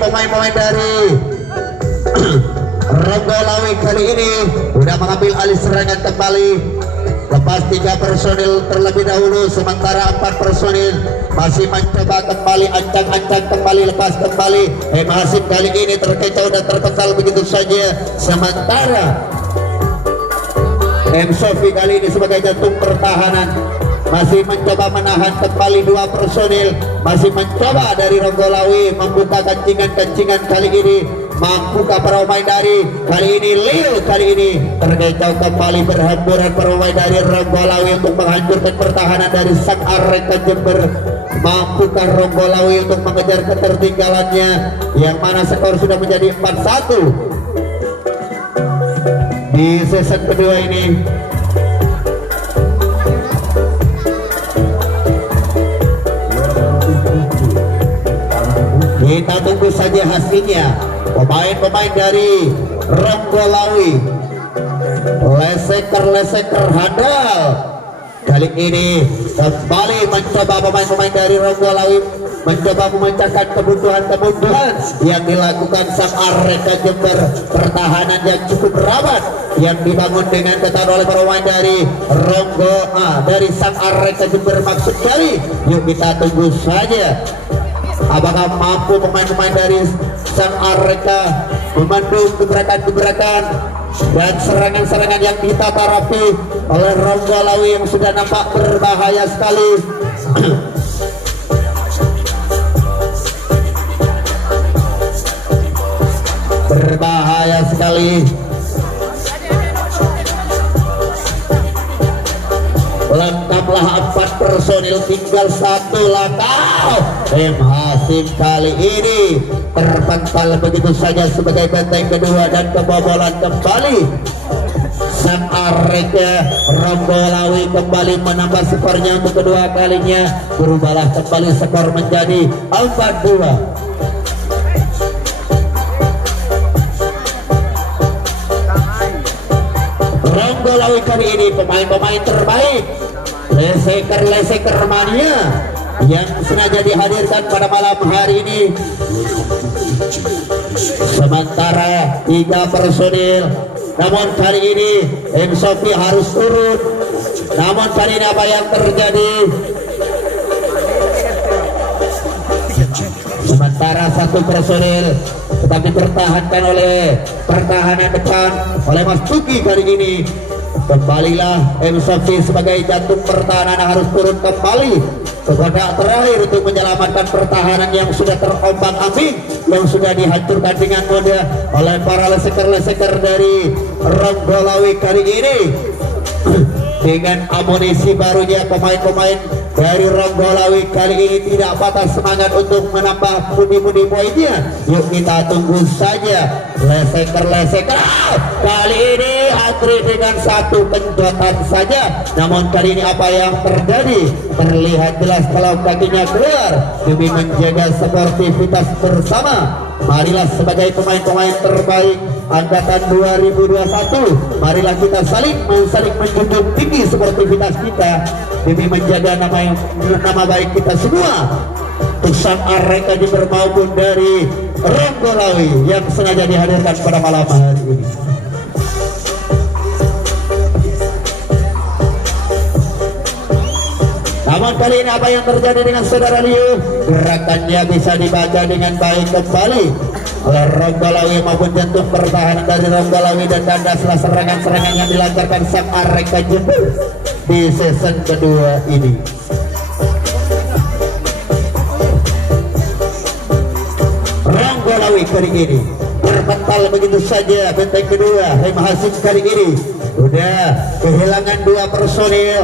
pemain-pemain dari Ronggolawi kali ini udah mengambil alih serangan kembali. Lepas 3 personil terlebih dahulu, sementara 4 personil masih mencoba kembali, ancang-ancang kembali, lepas kembali. Hasim kali ini terkecoh dan terpental begitu saja. Sementara Sofi kali ini sebagai jantung pertahanan masih mencoba menahan kembali 2 personil, masih mencoba dari Ronggolawi membuka kancingan-kancingan kali ini. Mampukah para pemain dari kali ini Lil kali ini terkecoh kembali, berhamburan para pemain dari Ronggolawi untuk menghancurkan pertahanan dari sang Areka Jember. Mampukah Ronggolawi untuk mengejar ketertinggalannya, yang mana skor sudah menjadi 4-1 di season kedua ini. Kita tunggu saja hasilnya. Pemain-pemain dari Ronggolawi leseker handal kali ini kembali mencoba. Pemain-pemain dari Ronggolawi mencoba memecahkan kebutuhan-kebutuhan yang dilakukan sang Areka Jember. Pertahanan yang cukup rapat yang dibangun dengan ketat oleh para pemain dari dari sang Areka Jember maksud kali. Yuk kita tunggu saja apakah mampu pemain-pemain dari sang Areka memandu gebrakan-gebrakan dan serangan-serangan yang ditata rapi oleh Ronggolawi yang sudah nampak berbahaya sekali. Berbahaya sekali. Lengkaplah 4 personil, tinggal 1 langkah. Hasim kali ini terpental begitu saja sebagai benteng kedua dan kebobolan kembali. Sang Areka Ronggolawi kembali menambah skornya untuk kedua kalinya. Berubahlah kembali skor menjadi 4-2. Ronggolawi kali ini pemain-pemain terbaik, leseker mania yang sengaja dihadirkan pada malam hari ini. Sementara 3 personil, namun kali ini Sofi harus turun. Namun kali ini apa yang terjadi? Sementara 1 personil tetapi dipertahankan oleh pertahanan depan oleh Mas Tuki kali ini. Kembalilah Sofi sebagai jantung pertahanan harus turun kembali kepada terakhir untuk menyelamatkan pertahanan yang sudah terombang-ambing, yang sudah dihancurkan dengan mudah oleh para leseker dari Ronggolawi kali ini. Dengan amunisi barunya, pemain-pemain dari Ronggolawi kali ini tidak patah semangat untuk menambah pundi-pundi poinnya. Yuk kita tunggu saja. Leseker kali ini antri dengan 1 penjotan saja. Namun kali ini apa yang terjadi? Terlihat jelas kalau kakinya keluar demi menjaga sportivitas bersama. Marilah sebagai pemain-pemain terbaik angkatan 2021, marilah kita saling menjunjung tinggi sportivitas kita demi menjaga nama baik kita semua. Untuk sang Areka Jember maupun dari Ronggolawi yang sengaja dihadirkan pada malam hari ini. Namun kali ini apa yang terjadi dengan saudara Liu? Gerakannya bisa dibaca dengan baik kembali oleh Ronggolawi maupun jantung pertahanan dari Ronggolawi, dan kandaslah serangan-serangan yang dilancarkan sang Areka Jember di season kedua ini. Ronggolawi kali ini terpental begitu saja benteng kedua. Hasim kali ini udah kehilangan 2 personil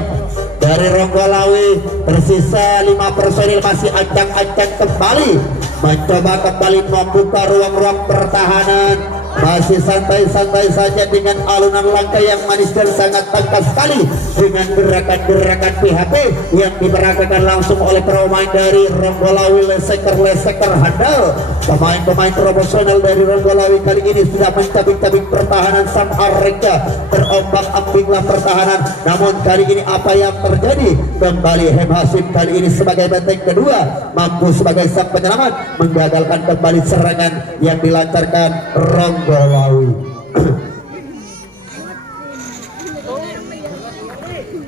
dari Ronggolawi, tersisa 5 personil masih ancang-ancang kembali mencoba kembali membuka ruang-ruang pertahanan masih santai-santai saja dengan alunan langkah yang manis dan sangat tangkas sekali dengan gerakan-gerakan PHP yang diperagakan langsung oleh pemain dari Ronggolawi, leseker handal. Pemain-pemain profesional dari Ronggolawi kali ini sudah mencabik-cabik pertahanan sang Areka, terombang-ambinglah pertahanan. Namun kali ini apa yang terjadi? Kembali Hem Hasim kali ini sebagai benteng kedua mampu sebagai sang penyelamat menggagalkan kembali serangan yang dilancarkan Ronggolawi.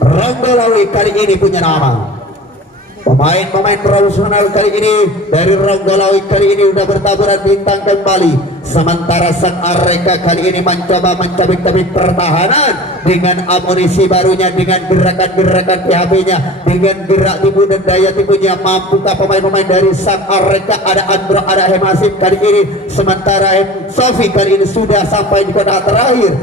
Ronggolawi kali ini punya nama. Pemain-pemain profesional kali ini dari Ronggolawi kali ini sudah bertaburan bintang kembali. Sementara sang Areka kali ini mencoba mencabik-cabik pertahanan dengan amunisi barunya, dengan gerakan-gerakan PHB-nya, dengan gerak tipu dan daya tipunya. Mampukah pemain-pemain dari sang Areka? Ada Andro, ada Hem Hasim kali ini. Sementara Hem Sofi kali ini sudah sampai di kotak terakhir.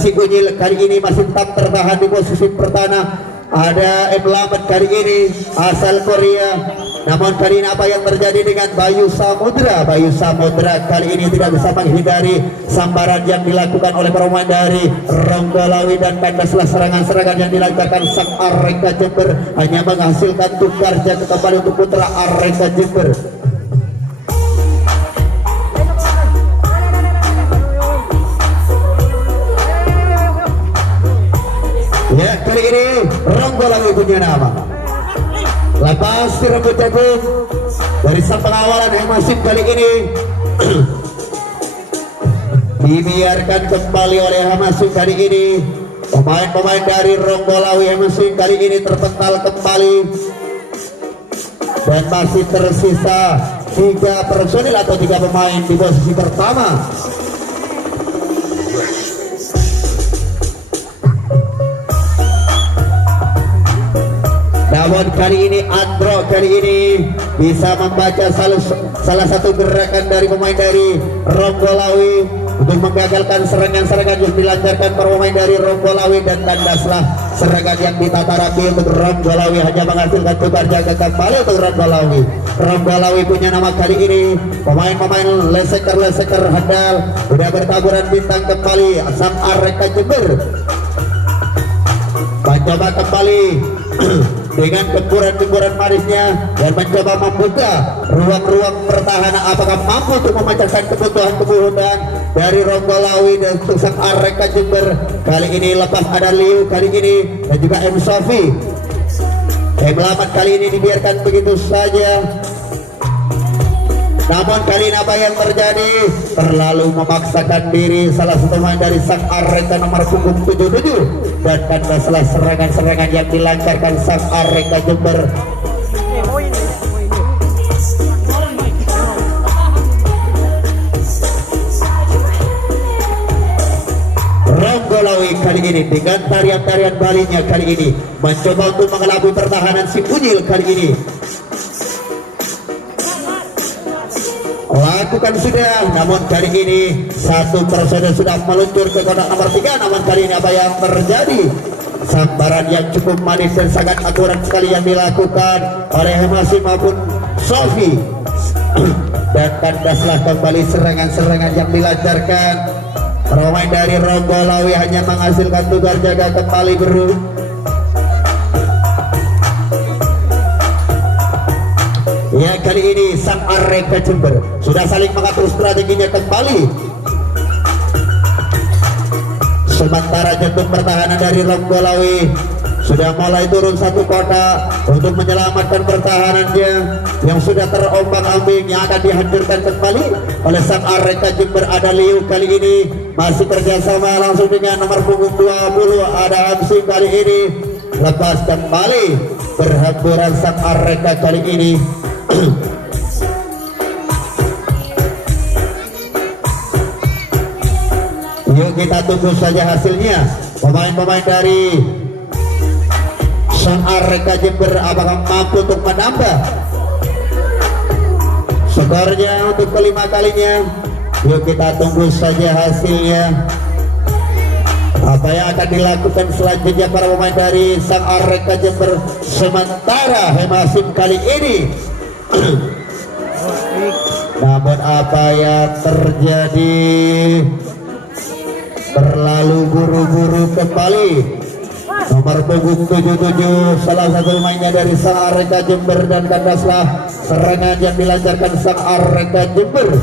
Si Unyil kali ini masih tetap tertahan di posisi pertahanan. Ada Lamet kali ini asal Korea. Namun kali ini apa yang terjadi dengan Bayu Samudra? Bayu Samudra kali ini tidak bisa menghindari sambaran yang dilakukan oleh pemain dari Ronggolawi dan kandaslah serangan-serangan yang dilancarkan sang Areka Jember hanya menghasilkan tukar jatuh kembali untuk putra Areka Jember. Ya, kali ini Ronggolawi punya nama. Lepas rambut jagung dari sang pengawalan yang masih kali ini dibiarkan kembali oleh Hamasu kali ini. Pemain-pemain dari Ronggolawi Hamasu kali ini terpental kembali dan masih tersisa 3 personil atau 3 pemain di posisi pertama. Namun kali ini Andro kali ini bisa membaca salah satu gerakan dari pemain dari Ronggolawi untuk menggagalkan serangan-serangan yang dilancarkan para pemain dari Ronggolawi, dan tandaslah serangan yang ditata rapi untuk Ronggolawi hanya menghasilkan tukar jaga kembali untuk Ronggolawi. Ronggolawi punya nama kali ini. Pemain-pemain leseker handal sudah bertaburan bintang kembali. Sang Areka Jember mencoba kembali dengan gemburan-gemburan manisnya dan mencoba membuka ruang-ruang pertahanan. Apakah mampu untuk memecahkan kebutuhan dari Ronggolawi dan sang Areka Jember? Kali ini lepas ada Liu kali ini dan juga M Sofi. Lamat kali ini dibiarkan begitu saja. Namun kali ini apa yang terjadi? Terlalu memaksakan diri salah satu pemain dari sang Areka nomor punggung 77 dan kandaslah serangan-serangan yang dilancarkan sang Areka Jember. Ronggolawi kali ini dengan tarian-tarian balinya kali ini mencoba untuk mengelabui pertahanan si Unyil kali ini. Lakukan sudah, namun kali ini satu personel sudah meluncur ke kotak nomor 3. Namun kali ini apa yang terjadi? Sambaran yang cukup manis dan sangat akurat sekali yang dilakukan oleh Hemasi maupun Sofi. Dan kandaslah kembali serangan-serangan yang dilancarkan. Pemain dari Ronggolawi hanya menghasilkan tukar jaga kembali bro. Ya, kali ini sang Areka Jember sudah saling mengatur strateginya kembali. Sementara jantung pertahanan dari Ronggolawi sudah mulai turun satu kotak untuk menyelamatkan pertahanannya yang sudah terombang-ambing, yang akan dihancurkan kembali oleh sang Areka Jember. Ada Liu kali ini masih kerjasama langsung dengan nomor punggung 20 ada Hamsi kali ini. Lepas kembali berhamburan sang Areka kali ini. Yuk kita tunggu saja hasilnya. Pemain-pemain dari sang Areka Jember apakah mampu untuk menambah skornya untuk kelima kalinya? Yuk kita tunggu saja hasilnya. Apa yang akan dilakukan selanjutnya para pemain dari sang Areka Jember. Sementara Hemasim kali ini namun apa yang terjadi, terlalu buru-buru kembali. Nomor punggung 77 salah satu mainnya dari sang Areka Jember, dan kandaslah serangan yang dilancarkan sang Areka Jember.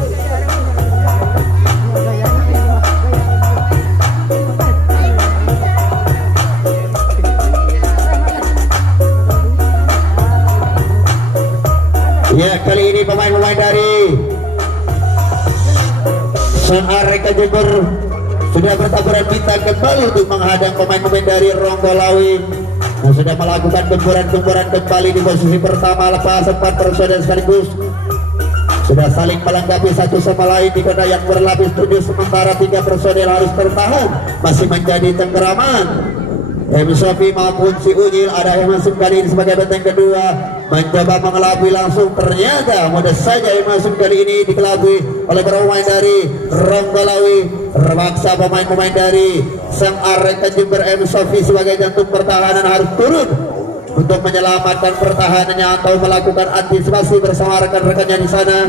Ya, kali ini pemain-pemain dari sang Areka Jember sudah bertaburan bintang kembali untuk menghadang pemain-pemain dari Ronggolawi yang sudah melakukan gemburan-gemburan kembali di posisi pertama lepas 4 personel sekaligus. Sudah saling melengkapi satu sama lain di kota yang berlapis 7, sementara 3 personel harus bertahan masih menjadi tenggeraman. M. Sofi maupun si Unyil ada yang masuk kali ini sebagai benteng kedua, mencoba mengelabui langsung, ternyata mudah saja yang masuk kali ini dikelabui oleh pemain dari Ronggolawi. Terpaksa pemain-pemain dari sang Areka Jember M. Sofi sebagai jantung pertahanan harus turun untuk menyelamatkan pertahanannya atau melakukan antisipasi bersama rekan-rekannya di sana.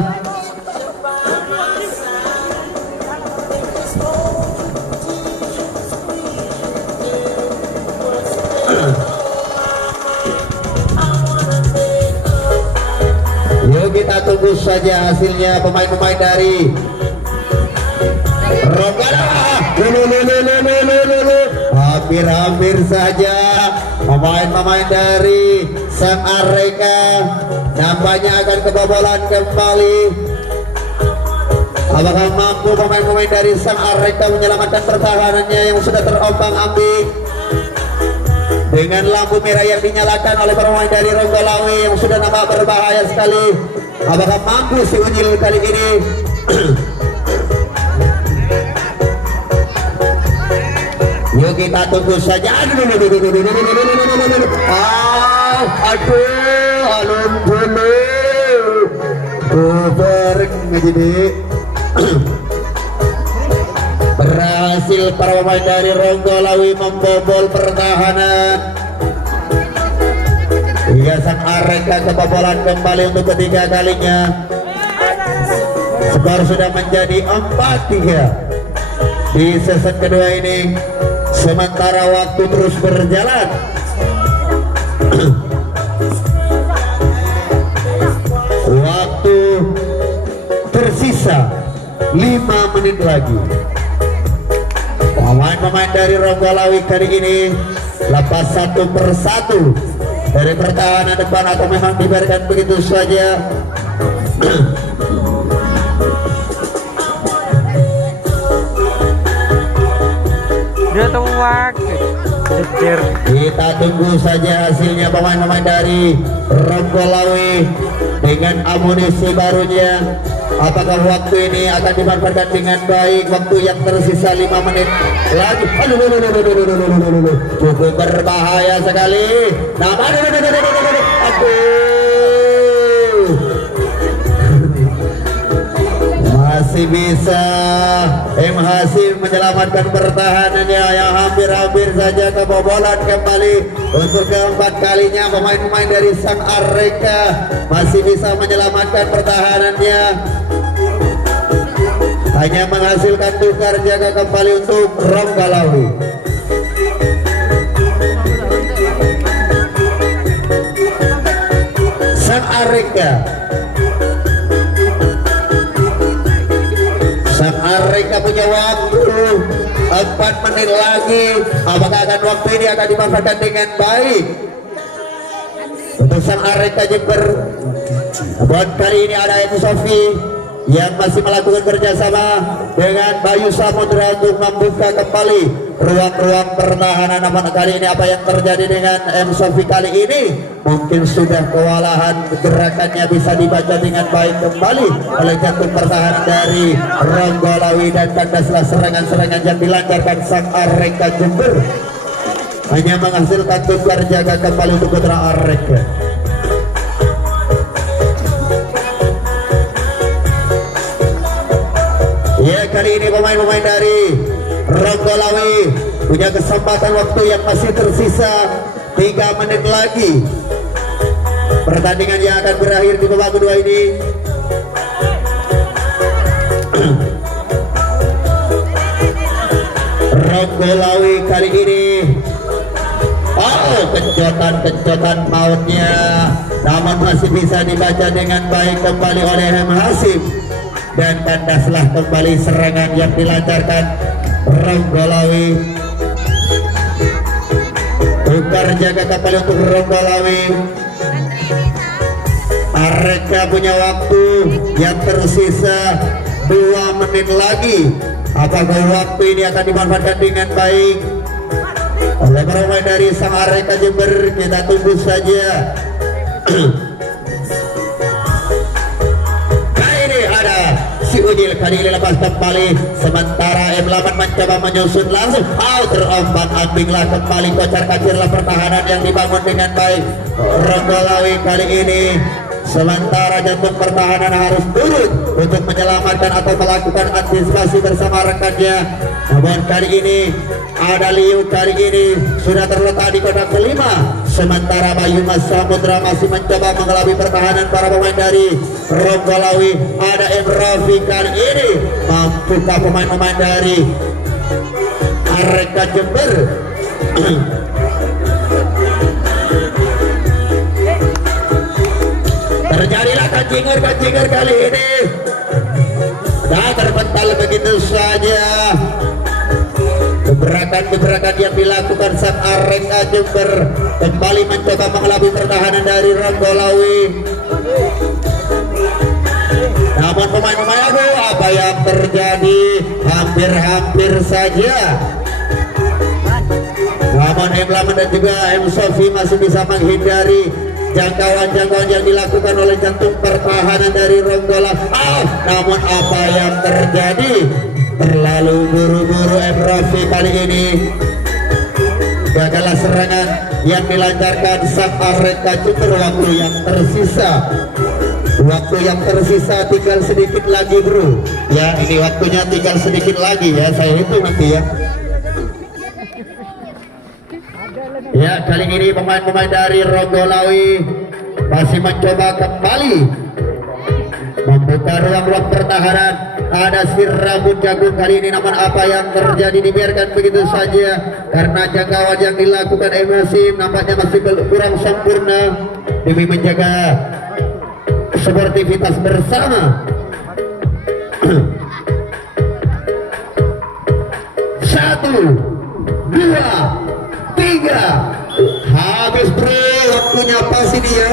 Yuk kita tunggu saja hasilnya pemain-pemain dari hampir saja pemain-pemain dari sang Areka nampaknya akan kebobolan kembali. Apakah mampu pemain-pemain dari sang Areka menyelamatkan pertahanannya yang sudah terombang-ambing dengan lampu merah yang dinyalakan oleh pemain dari Ronggolawi yang sudah nampak berbahaya sekali? Apakah mampu si Unyil kali ini? Yuk kita tunggu saja. Alun dulu berhasil para pemain dari Ronggolawi membobol pertahanan. Hingga sang Areka kebobolan kembali untuk ketiga kalinya. Skor sudah menjadi 4-3 di season kedua ini. Sementara waktu terus berjalan. Waktu tersisa 5 menit lagi. Pemain-pemain dari Ronggolawi kali ini lepas satu persatu dari pertahanan depan atau memang dibiarkan begitu saja. Kita tunggu saja hasilnya pemain-pemain dari Ronggolawi dengan amunisi barunya. Apakah waktu ini akan dimanfaatkan dengan baik? Waktu yang tersisa 5 menit lagi. Cukup berbahaya sekali. Masih bisa M. Hasim menyelamatkan pertahanannya yang hampir-hampir saja kebobolan kembali. Untuk keempat kalinya pemain-pemain dari sang Areka masih bisa menyelamatkan pertahanannya, hanya menghasilkan tukar jaga kembali untuk Ronggolawi. Sang Areka punya waktu 4 menit lagi. Apakah waktu ini akan dimanfaatkan dengan baik untuk sang Areka Jember? Buat kali ini ada M. Sofi yang masih melakukan kerjasama dengan Bayu Samudra untuk membuka kembali ruang-ruang pertahanan. Namun kali ini apa yang terjadi dengan M. Sofi kali ini? Mungkin sudah kewalahan, gerakannya bisa dibaca dengan baik kembali oleh jantung pertahanan dari Ronggolawi, dan kandaslah serangan-serangan yang dilancarkan sang Areka Jember hanya menghasilkan tukar jaga kembali untuk putra Areka. Ya, kali ini pemain-pemain dari Ronggolawi punya kesempatan waktu yang masih tersisa 3 menit lagi. Pertandingan yang akan berakhir di babak kedua ini. Ronggolawi kali ini. Oh, kejotan mautnya, namun masih bisa dibaca dengan baik kembali oleh M. Hasim, dan kandaslah kembali serangan yang dilancarkan Ronggolawi. Tukar jaga kembali untuk Ronggolawi. Mereka punya waktu yang tersisa 2 menit lagi. Apakah waktu ini akan dimanfaatkan dengan baik oleh pemain dari sang Areka Jember? Kita tunggu saja. Kali ini ada si Ujil, kali ini lepas kembali, sementara M8 mencoba menyusun langsung terombang ambinglah kembali, kocar kacirlah pertahanan yang dibangun dengan baik Ronggolawi kali ini. Sementara jantung pertahanan harus turun untuk menyelamatkan atau melakukan antisipasi bersama rekannya. Namun kali ini ada Liu, kali ini sudah terletak di kotak kelima. Sementara Bayu Mas Samudra masih mencoba mengelabui pertahanan para pemain dari Ronggolawi. Ada M. Rafi kali ini, mampukah pemain-pemain dari Areka Jember terjadilah kacinger kali ini, dan terpental begitu saja. Gebrakan yang dilakukan sang Areka Jember kembali mencoba mengelabui pertahanan dari Ronggolawi. Namun pemain-pemain, aduh, apa yang terjadi? Hampir saja. Namun M8 dan juga M. Sofi masih bisa menghindari jangkauan yang dilakukan oleh jantung pertahanan dari Ronggolawi. Namun apa yang terjadi? Terlalu buru-buru M. Rafi kali ini. Gagallah serangan yang dilancarkan sang Areka Jember. Waktu yang tersisa tinggal sedikit lagi, bro. Ya, ini waktunya tinggal sedikit lagi ya, saya hitung nanti ya. Ya, kali ini pemain-pemain dari Ronggolawi masih mencoba kembali membuka ruang pertahanan. Ada si rambut jagung kali ini, namun apa yang terjadi dibiarkan begitu saja karena jangkauan yang dilakukan emosi nampaknya masih kurang sempurna demi menjaga sportivitas bersama. 1, 2, 3, habis bro, waktunya pas ini ya.